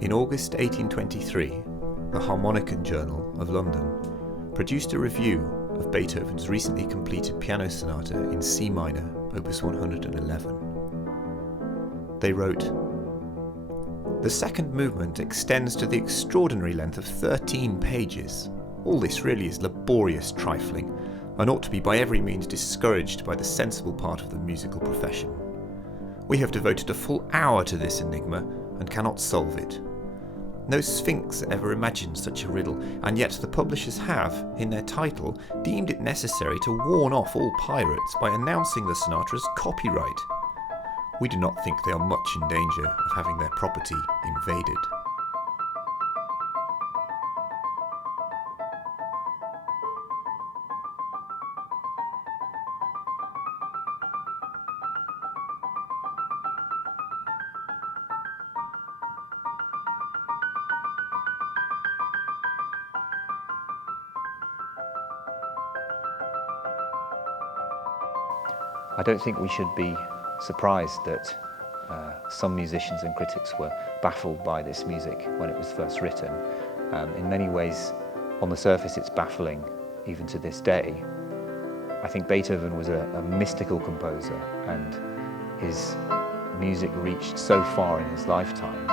In August 1823, the Harmonicon Journal of London produced a review of Beethoven's recently completed piano sonata in C minor, opus 111. They wrote, "The second movement extends to the extraordinary length of 13 pages. All this really is laborious trifling, and ought to be by every means discouraged by the sensible part of the musical profession. We have devoted a full hour to this enigma, and cannot solve it. No sphinx ever imagined such a riddle, and yet the publishers have, in their title, deemed it necessary to warn off all pirates by announcing the sonata as copyright. We do not think they are much in danger of having their property invaded." I don't think we should be surprised that some musicians and critics were baffled by this music when it was first written. In many ways, on the surface, it's baffling even to this day. I think Beethoven was a mystical composer, and his music reached so far in his lifetime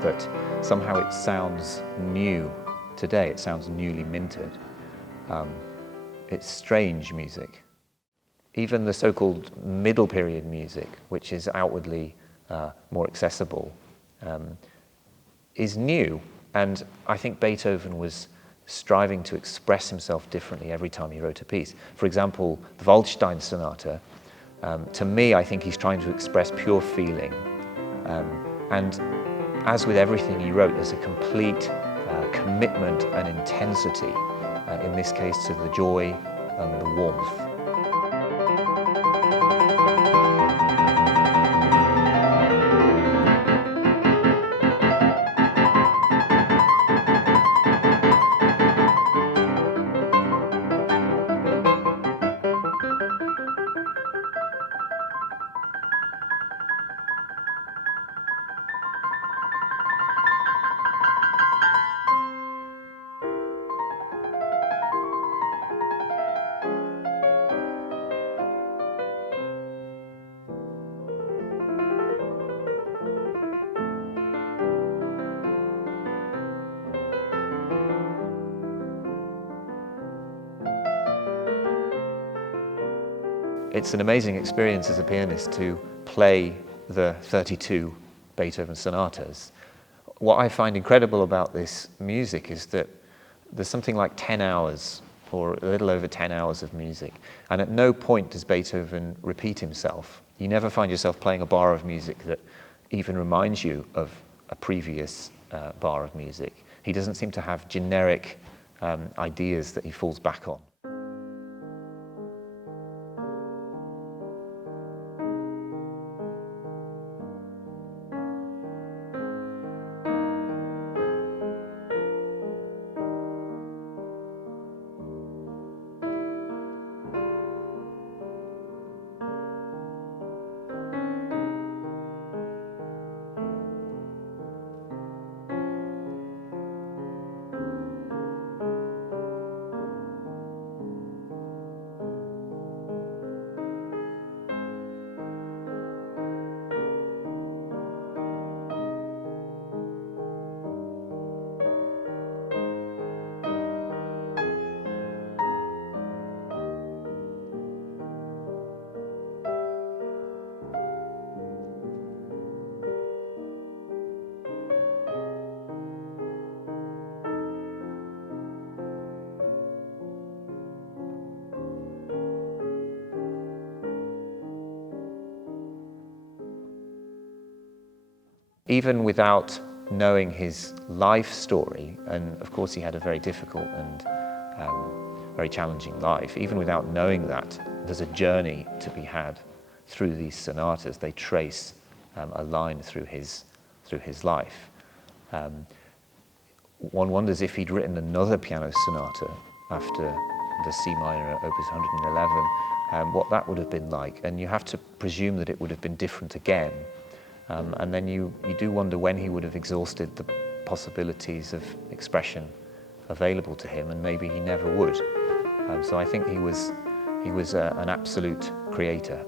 that somehow it sounds new today. It sounds newly minted. It's strange music. Even the so-called middle period music, which is outwardly more accessible, is new. And I think Beethoven was striving to express himself differently every time he wrote a piece. For example, the Waldstein Sonata, to me, I think he's trying to express pure feeling. And as with everything he wrote, there's a complete commitment and intensity, in this case to the joy and the warmth. It's an amazing experience as a pianist to play the 32 Beethoven sonatas. What I find incredible about this music is that there's something like 10 hours or a little over 10 hours of music, and at no point does Beethoven repeat himself. You never find yourself playing a bar of music that even reminds you of a previous bar of music. He doesn't seem to have generic ideas that he falls back on. Even without knowing his life story, and of course he had a very difficult and very challenging life, even without knowing that, there's a journey to be had through these sonatas. They trace a line through his life. One wonders if he'd written another piano sonata after the C minor opus 111, what that would have been like. And you have to presume that it would have been different again. And then you do wonder when he would have exhausted the possibilities of expression available to him, and maybe he never would. So I think he was an absolute creator.